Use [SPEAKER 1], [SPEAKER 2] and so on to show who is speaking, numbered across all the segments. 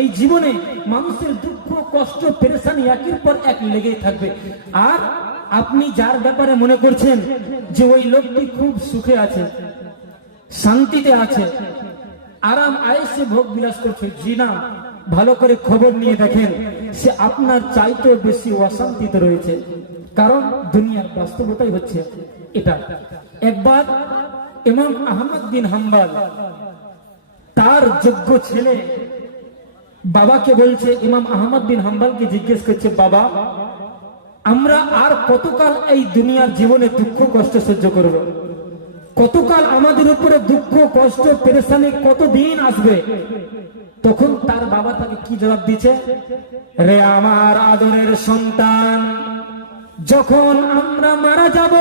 [SPEAKER 1] এই জীবনে মানুষের দুঃখ, কষ্ট, পেরেশানি একের পর এক লেগেই থাকবে। আর আপনি যার ব্যাপারে মনে করছেন যে ওই লোকটি খুব সুখে আছে, শান্তিতে আছে, আরাম আয়েসে ভোগ বিলাস করছে, জি না, ভালো করে খবর নিয়ে দেখেন, সে আপনার চাইতেও বেশি অশান্তিতে রয়েছে। কারণ দুনিয়ার বাস্তবতাই হচ্ছে এটা। একবার ইমাম আহমদ বিন হাম্বাল, তার যোগ্য ছেলে বাবাকে বলছে, ইমাম আহমদ বিন হাম্বালকে জিজ্ঞেস করছে, বাবা, আমরা আর কতকাল এই দুনিয়ার জীবনে দুঃখ, কষ্ট সহ্য করব? কতকাল আমাদের উপরে দুঃখ, কষ্ট, পেরেশানি কতদিন আসবে? তখন তার বাবা তাকে কি জবাব দিচ্ছে? রে আমার আদরের সন্তান, যখন আমরা মারা যাব,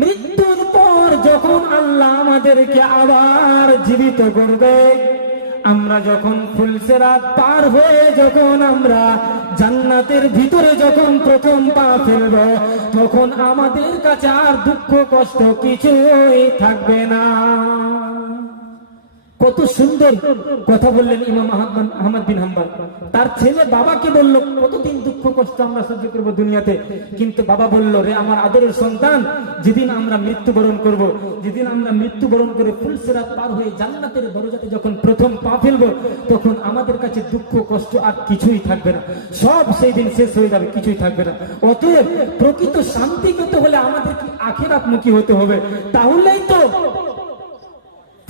[SPEAKER 1] মৃত্যুর পর যখন আল্লাহ আমাদেরকে আবার জীবিত করবে আমরা যখন ফুলসেরাত পার হয়ে যখন আমরা জান্নাতের ভিতরে যখন প্রথম পা ফেলব, তখন আমাদের কাছে আর দুঃখ, কষ্ট কিছুই থাকবে না। কত সুন্দর কথা বললেন ইমাম আহমদ বিন হাম্বাল। তার ছেলে বাবাকে বলল, কতদিন দুঃখ কষ্ট আমরা সহ্য করব দুনিয়াতে? কিন্তু বাবা বলল, রে, আমার আদরের সন্তান, যেদিন আমরা মৃত্যুবরণ করব, যেদিন আমরা মৃত্যুবরণ করে ফুলসেরাত পার হয়ে জান্নাতের দরজাতে যখন প্রথম পা ফেলব, তখন আমাদের কাছে দুঃখ, কষ্ট আর কিছুই থাকবে না। সব সেই দিন শেষ হয়ে যাবে, কিছুই থাকবে না। অতএব প্রকৃত শান্তি পেতে হলে আমাদের কি আখেরাত মুখী হতে হবে? তাহলেই তো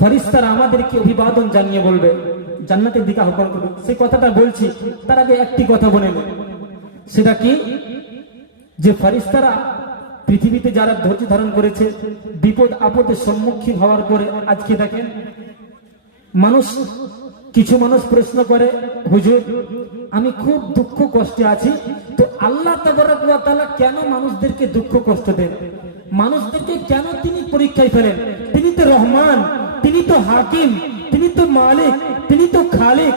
[SPEAKER 1] ফরিস্তারা আমাদেরকে অভিবাদন জানিয়ে বলবে, জান্নাতের দিকে আহ্বান করবে। সেই কথাটা বলছি, তার আগে একটি কথা বলে সেটা কি? যে ফরিস্তারা পৃথিবীতে যারা ধৈর্য ধারণ করেছে, বিপদ আপদের সম্মুখীন হওয়ার পরে আজকে দেখেন, মানুষ, কিছু মানুষ প্রশ্ন করে, হুজুর, আমি খুব দুঃখ কষ্টে আছি, তো আল্লাহ তাআলা কেন মানুষদেরকে দুঃখ কষ্ট দেন? মানুষদেরকে কেন তিনি পরীক্ষায় ফেলেন? তিনি তো রহমান তিনি তো হাকিম, তিনি তো মালিক, তিনি তো খালিক।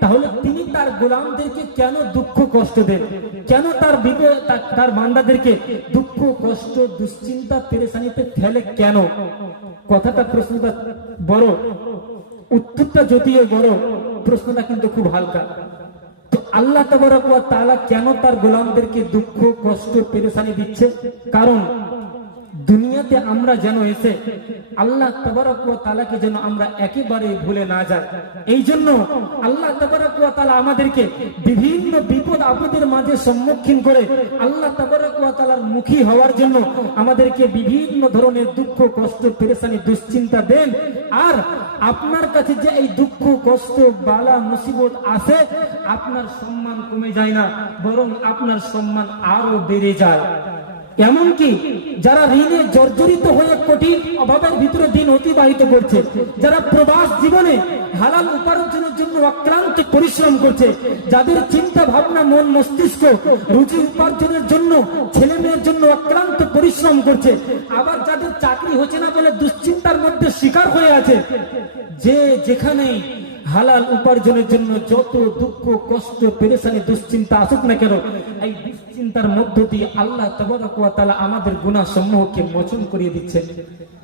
[SPEAKER 1] তাহলে তিনি তার গোলামদেরকে কেন দুঃখ কষ্ট দেন? কেন তার তার- বান্দাদেরকে দুঃখ, কষ্ট, দুশ্চিন্তা, পেরেশানিতে ফেলে কেন? কথাটা প্রশ্নটা বড়, উত্তরটা যদিও বড়, প্রশ্নটা কিন্তু খুব হালকা। তো আল্লাহ ওয়া কেন তার গোলামদেরকে দুঃখ, কষ্ট, পেরেশানি দিচ্ছে? কারণ দুনিয়াতে আমরা যেন এসে আল্লাহ তাআলাকে যেন আমরা একেবারে ভুলে না যাই। এই জন্য আল্লাহ তাআলা আমাদেরকে বিভিন্ন বিপদ আপদের মাঝে সম্মুখীন করে আল্লাহ তাআলার মুখী হওয়ার জন্য আমাদেরকে বিভিন্ন ধরনের দুঃখ, কষ্ট, পেরেশানি, দুশ্চিন্তা দেন। আর আপনার কাছে যে এই দুঃখ, কষ্ট, বালা, মুসিবত আসে আপনার সম্মান কমে যায় না, বরং আপনার সম্মান আরও বেড়ে যায়। এমনকি যারা ঋণে জর্জরিত হয়ে কঠিন অভাবের ভিতরে দিন অতিবাহিত করছে, যারা প্রবাস জীবনে হালাল উপার্জনের জন্য অক্লান্ত পরিশ্রম করছে, যাদের চিন্তা ভাবনা, মন মস্তিষ্ক রুচি উপার্জনের জন্য, ছেলে মেয়ের জন্য অক্লান্ত পরিশ্রম করছে, আবার যাদের চাকরি হচ্ছে না বলে দুশ্চিন্তার মধ্যে শিকার হয়ে আছে, যে যেখানে হালাল উপার্জনের জন্য যত দুঃখ, কষ্ট, পেরেশানি, দুশ্চিন্তা আসুক না কেন, এই দুশ্চিন্তার মধ্য দিয়ে আল্লাহ তালা আমাদের গুণা সমূহকে মোচন করিয়ে দিচ্ছেন।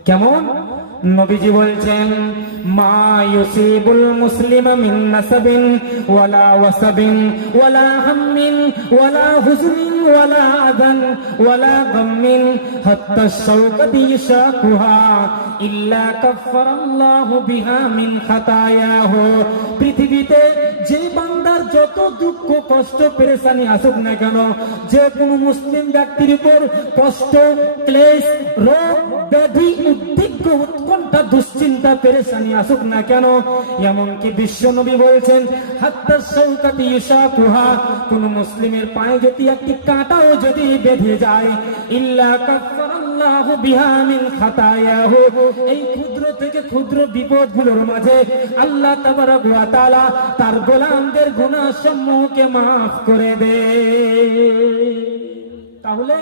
[SPEAKER 1] কেমন? নবীজি বলছেন, মা মুসলিমা মিন ওয়ালা ওয়াসাবিন ওয়ালা হাম্মিন ওয়ালা হুজনিন ওয়ালা আযান ওয়ালা গাম্মিন হাত্তা শাওকাতি ইয়াশাকুহা ইল্লা কাফফারাল্লাহু বিহা মিন খাতায়াহু পৃথিবীতে যে বান্দার যত দুঃখ, কষ্ট, পেরেশানি আসুক না কেন, যে কোনো মুসলিম ব্যক্তির উপর কষ্ট, ক্লেশ, রোগ, ব্যাধি, উদ্বিগ্ন, উৎকণ্ঠা, দুশ্চিন্তা, পেরেশানি আসুক না কেন, এমনকি বিশ্ব নবী বলছেন হাত্তার সৌকাতি ইশাকুহা কোন মুসলিমের পায়ে যদি একটি কাঁটাও যদি বেঁধে যায়, ইল্লা বিহা মিন খাতায়াহু। এই ক্ষুদ্র থেকে ক্ষুদ্র বিপদগুলোর মাঝে আল্লাহ তাবারক ওয়া তাআলা তার গোলামদের গুনাহসমূহকে maaf করে দেয় তাহলে